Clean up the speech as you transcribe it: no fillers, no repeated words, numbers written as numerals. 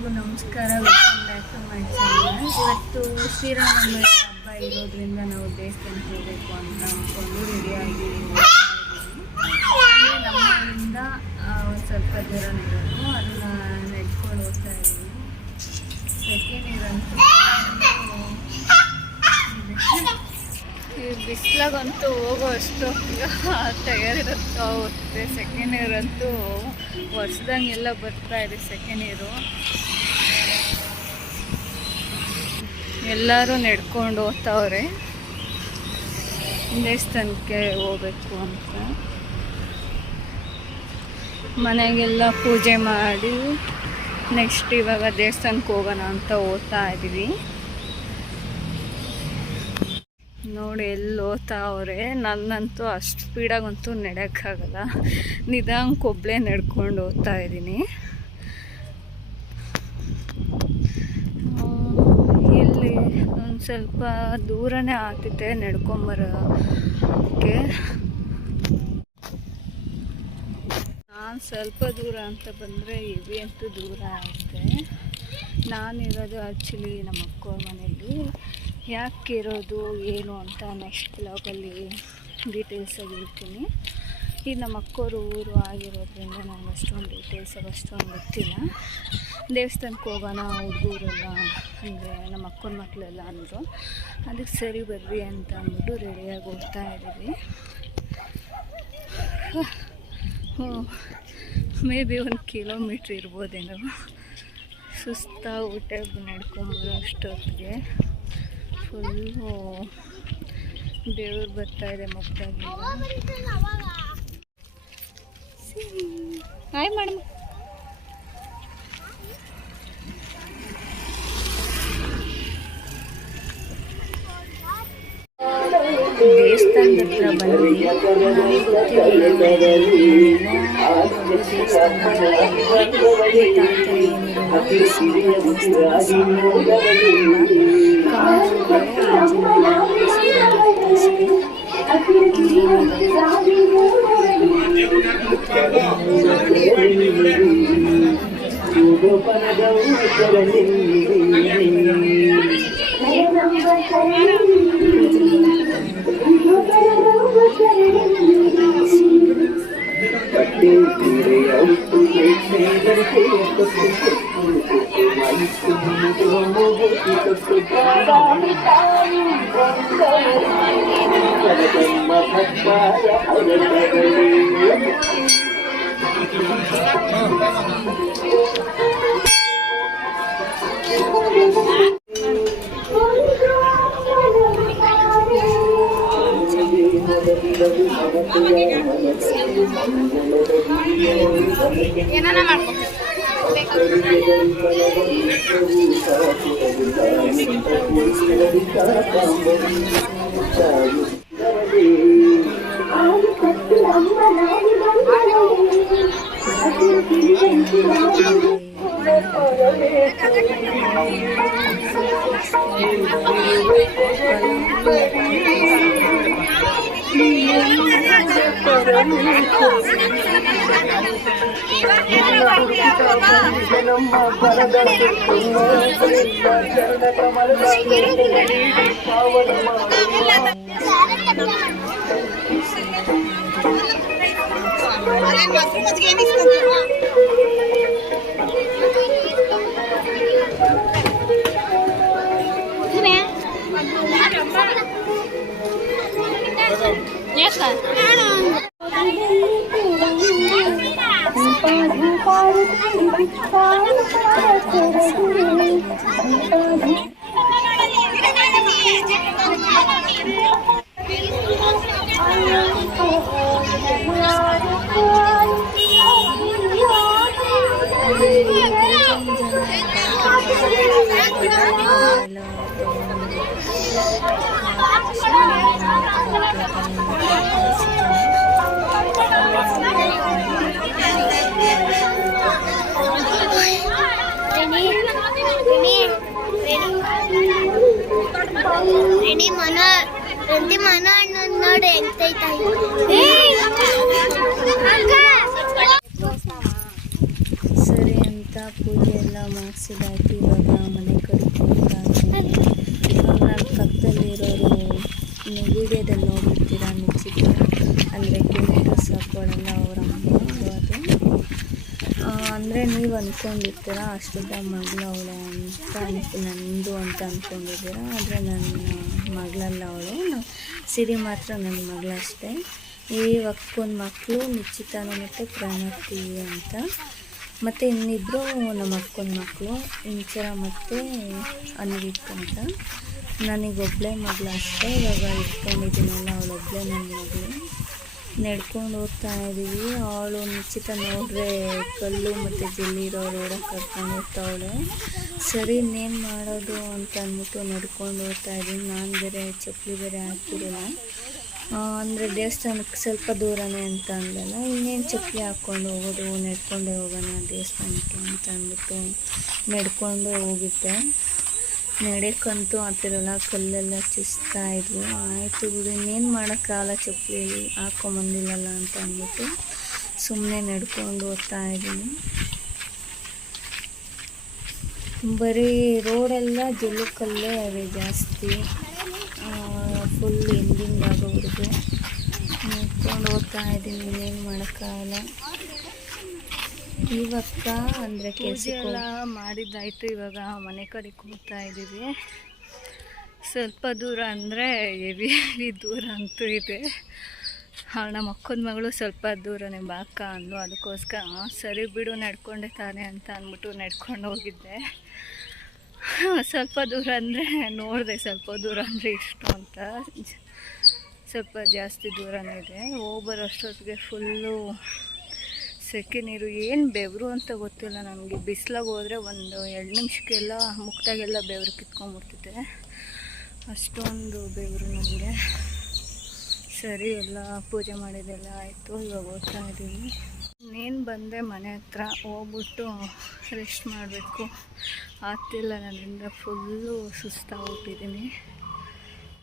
ಎಲ್ಲರಿಗೂ ನಮಸ್ಕಾರ. Welcome back to my channel. ಇವತ್ತು ಶ್ರೀರಾಮನವಮಿ ಹಬ್ಬ ಇರೋದ್ರಿಂದ ನಾವು ದೇವಸ್ಥಾನಕ್ಕೆ ಹೋಗಬೇಕು ಅಂತ ಅಂದ್ಕೊಂಡು ರೆಡಿಯಾಗಿ ನಮ್ಮರಿಂದ ಒಂದು ಸ್ವಲ್ಪ ದೂರ ಇರೋದು, ಅದನ್ನು ನೆಡ್ಕೊಂಡು ಹೋಗ್ತಾ ಇದ್ದೀವಿ. ಸೆಕೆಂಡ್ ಇರಂತೂ ಈ ಬಿಸಿಲಾಗಂತೂ ಹೋಗೋ ಅಷ್ಟು ತಯಾರಿರುತ್ತೋ ಹೋಗುತ್ತೆ. ಸೆಕೆಂಡ್ ಇಯರಂತೂ ವರ್ಷದಂಗೆಲ್ಲ ಬರ್ತಾ ಇದೆ. ಸೆಕೆಂಡ್ ಇಯರು ಎಲ್ಲರೂ ನಡ್ಕೊಂಡು ಹೋಗ್ತಾವ್ರೆ ದೇವಸ್ಥಾನಕ್ಕೆ ಹೋಗ್ಬೇಕು ಅಂತ. ಮನೆಗೆಲ್ಲ ಪೂಜೆ ಮಾಡಿ ನೆಕ್ಸ್ಟ್ ಇವಾಗ ದೇವಸ್ಥಾನಕ್ಕೆ ಹೋಗೋಣ ಅಂತ ಹೋಗ್ತಾ ಇದ್ದೀವಿ. ನೋಡಿ ಎಲ್ಲಿ ಹೋಗ್ತಾವ್ರೆ. ನನ್ನಂತೂ ಅಷ್ಟು ಸ್ಪೀಡಾಗಂತೂ ನಡೆಯೋಕ್ಕಾಗಲ್ಲ, ನಿಧಾನಕ್ಕೆ ಒಬ್ಬಳೇ ನಡ್ಕೊಂಡು ಹೋಗ್ತಾ ಇದ್ದೀನಿ. ಇಲ್ಲಿ ಒಂದು ಸ್ವಲ್ಪ ದೂರನೇ ಆಗ್ತಿದೆ ನಡ್ಕೊಂಬರೋಕ್ಕೆ. ನಾನು ಸ್ವಲ್ಪ ದೂರ ಅಂತ ಬಂದರೆ ಇವಿ ಅಂತೂ ದೂರ ಆಗುತ್ತೆ. ನಾನಿರೋದು ಆ್ಯಕ್ಚುಲಿ ನಮ್ಮ ಅಕ್ಕ ಮನೆಯಲ್ಲಿ. ಯಾಕೆ ಇರೋದು ಏನು ಅಂತ ನೆಕ್ಸ್ಟ್ ಬ್ಲಾಗಲ್ಲಿ ಡೀಟೇಲ್ಸಾಗಿ ಹೇಳ್ತೀನಿ. ಇದು ನಮ್ಮ ಅಕ್ಕೋರು ಊರು ಆಗಿರೋದ್ರಿಂದ ನನಗೆ ಅಷ್ಟೊಂದು ಅಷ್ಟೊಂದು ಗೊತ್ತಿಲ್ಲ. ದೇವಸ್ಥಾನಕ್ಕೆ ಹೋಗೋಣ ಹುಡುಗರೆಲ್ಲ ಅಂದರೆ ನಮ್ಮ ಅಕ್ಕನ ಮಕ್ಕಳೆಲ್ಲ ಅಂದರು. ಅದಕ್ಕೆ ಸರಿ ಬರ್ರಿ ಅಂತ ಅಂದ್ಬಿಟ್ಟು ರೆಡಿಯಾಗಿ ಹೋಗ್ತಾ ಇದ್ದೀವಿ. ಮೇ ಬಿ 1 ಕಿಲೋಮೀಟ್ರ್ ಇರ್ಬೋದೇನೋ. ಸುಸ್ತಾಗ್ಬಿಟ್ಟೆ ನಡ್ಕೊಂಬರೋ ಅಷ್ಟೊತ್ತಿಗೆ. ಫುಲ್ಲು ದೇವ್ರು ಬರ್ತಾಯಿದೆ ಮುಕ್ತಾಗಿ. Hi madam. ದೇವಸ್ಥಾನದ ಹತ್ರ ಬಂದ್ವಿ. ಏನಾನ ಮಾಡ್ಕೊ ಸರಿ ಅಂತ ಪೂಜೆ ಎಲ್ಲ ಮಾಡಿಸಿದಾಯ್ತು. ಇವಾಗ ಮನೆ ಕಡೆ ಹೋಗ್ತಾ ಇದ್ದೀನಿ. ಇವಾಗ ನಾನು ಪಕ್ಕದಲ್ಲಿರೋರು ವಿಡಿಯೋದಲ್ಲಿ ನೋಡಿರ್ತೀರ ನಿಶ್ಚಿತ ಅಂದರೆ ಕುಣಿತ ಸಾಕೋಳೆಲ್ಲ ಅವರ ಅಮ್ಮ ಅದು. ಅಂದರೆ ನೀವು ಅಂದ್ಕೊಂಡಿರ್ತೀರ ಅಷ್ಟುದ್ದ ಮಗಳು ಅವಳೆ ಅಂತ ನಂದು ಅಂತ ಅಂದ್ಕೊಂಡಿದ್ದೀರ. ಆದರೆ ನನ್ನ ಮಗಳಲ್ಲ ಅವಳು, ಸಿರಿ ಮಾತ್ರ ನನ್ನ ಮಗಳಷ್ಟೇ. ಈ ಅಕ್ಕನ ಮಕ್ಕಳು ನಿಶ್ಚಿತನು ಮತ್ತು ಪ್ರಣತಿ ಅಂತ, ಮತ್ತು ಇನ್ನಿಬ್ಬರು ನಮ್ಮ ಅಕ್ಕನ ಮಕ್ಕಳು ಇಂಚರ ಮತ್ತು ಅನ್ವಿಕ್ ಅಂತ. ನನಗೊಬ್ಬಳೇ ಮಗಳು ಅಷ್ಟೇ. ಇವಾಗ ಇಟ್ಕೊಂಡಿದ್ದೀನಲ್ಲ ಅವಳೊಬ್ಬಳೇ ನನ್ನ ಮಗಳು. ನಡ್ಕೊಂಡು ಹೋಗ್ತಾ ಇದ್ದೀವಿ. ಅವಳು ನಿಶ್ಚಿತ ನೋಡ್ರೆ ಕಲ್ಲು ಮತ್ತು ಜಲ್ಲಿ ಇರೋ ರೋಡಾಗಿ ಕರ್ಕೊಂಡು ಹೋಗ್ತಾವಳೆ. ಸರಿ ಇನ್ನೇನು ಮಾಡೋದು ಅಂತ ಅಂದ್ಬಿಟ್ಟು ನಡ್ಕೊಂಡು ಹೋಗ್ತಾ ಇದ್ದೀನಿ. ನಾನು ಬೇರೆ ಚಪ್ಪಲಿ ಬೇರೆ ಹಾಕಿರಲಿಲ್ಲ, ಅಂದರೆ ದೇವಸ್ಥಾನಕ್ಕೆ ಸ್ವಲ್ಪ ದೂರನೇ ಅಂತ ಅಂದಲ್ಲ, ಇನ್ನೇನು ಚಪ್ಪಲಿ ಹಾಕ್ಕೊಂಡು ಹೋಗೋದು, ನಡ್ಕೊಂಡೇ ಹೋಗೋಣ ದೇವಸ್ಥಾನಕ್ಕೆ ಅಂತ ಅಂದ್ಬಿಟ್ಟು ನಡ್ಕೊಂಡು ಹೋಗಿದ್ದೆ. ನಡೆಯಕ್ಕಂತೂ ಆಗ್ತಿರಲ್ಲ, ಕಲ್ಲೆಲ್ಲ ಚುಸ್ತಾ ಇದ್ವು. ಆಯಿತು ಬಿಡು ಇನ್ನೇನು ಮಾಡೋಕ್ಕಾಗಲ್ಲ, ಚಪ್ಪಲಿ ಹಾಕ್ಕೊಂಬಂದಿಲ್ಲಲ್ಲ ಅಂತ ಅಂದ್ಬಿಟ್ಟು ಸುಮ್ಮನೆ ನಡ್ಕೊಂಡು ಹೋಗ್ತಾ ಇದ್ದೀನಿ. ಬರೀ ರೋಡೆಲ್ಲ ಜಲ್ಲು ಕಲ್ಲೇ ಅವೆ ಜಾಸ್ತಿ, ಫುಲ್ ಎಂಡಿಂಗ್ ಆಗೋವರೆಗೂ ನಡ್ಕೊಂಡು ಹೋಗ್ತಾ ಇದ್ದೀನಿ. ಇನ್ನೇನು ಮಾಡೋಕ್ಕಾಗಲ್ಲ. ಇವಾಗ ಅಂದರೆ ಕೆಲಸ ಎಲ್ಲ ಮಾಡಿದ್ದಾಯಿತು. ಇವಾಗ ಮನೆ ಕಡೆ ಹೋಗ್ತಾ ಇದ್ದೀವಿ. ಸ್ವಲ್ಪ ದೂರ ಅಂದರೆ ಹೆವಿ ದೂರ ಅಂತೂ ಇದೆ. ನಮ್ಮ ಅಕ್ಕನ ಮಗಳು ಸ್ವಲ್ಪ ದೂರನೇ ಬಾಕ ಅಂದು, ಅದಕ್ಕೋಸ್ಕರ ಸರಿ ಬಿಡು ನಡ್ಕೊಂಡೆ ತಾನೆ ಅಂತ ಅಂದ್ಬಿಟ್ಟು ನಡ್ಕೊಂಡು ಹೋಗಿದ್ದೆ. ಸ್ವಲ್ಪ ದೂರ ಅಂದರೆ ನೋಡಿದೆ, ಸ್ವಲ್ಪ ದೂರ ಅಂದರೆ ಇಷ್ಟು ಅಂತ, ಸ್ವಲ್ಪ ಜಾಸ್ತಿ ದೂರನೇ ಇದೆ. ಹೋಗ್ಬರೋ ಅಷ್ಟೊತ್ತಿಗೆ ಫುಲ್ಲು ಸೆಕೆ ನೀರು, ಏನು ಬೆವರು ಅಂತ ಗೊತ್ತಿಲ್ಲ ನನಗೆ. ಬಿಸಿಲಾಗ ಹೋದರೆ ಒಂದು 2 ನಿಮಿಷಕ್ಕೆಲ್ಲ ಮುಕ್ತಾಗೆಲ್ಲ ಬೆವರು ಕಿತ್ಕೊಂಡ್ಬಿಡ್ತಿದೆ, ಅಷ್ಟೊಂದು ಬೆವರು ನನಗೆ. ಸರಿ ಎಲ್ಲ ಪೂಜೆ ಮಾಡಿದೆಲ್ಲ ಆಯಿತು. ಇವಾಗ ಹೋಗ್ತಾ ಇದ್ದೀವಿ. ಇನ್ನೇನು ಬಂದೆ ಮನೆ ಹತ್ರ, ಹೋಗ್ಬಿಟ್ಟು ರೆಸ್ಟ್ ಮಾಡಬೇಕು. ಆಗ್ತಿಲ್ಲ ನನ್ನಿಂದ, ಫುಲ್ಲು ಸುಸ್ತಾಗ್ಬಿಟ್ಟಿದ್ದೀನಿ.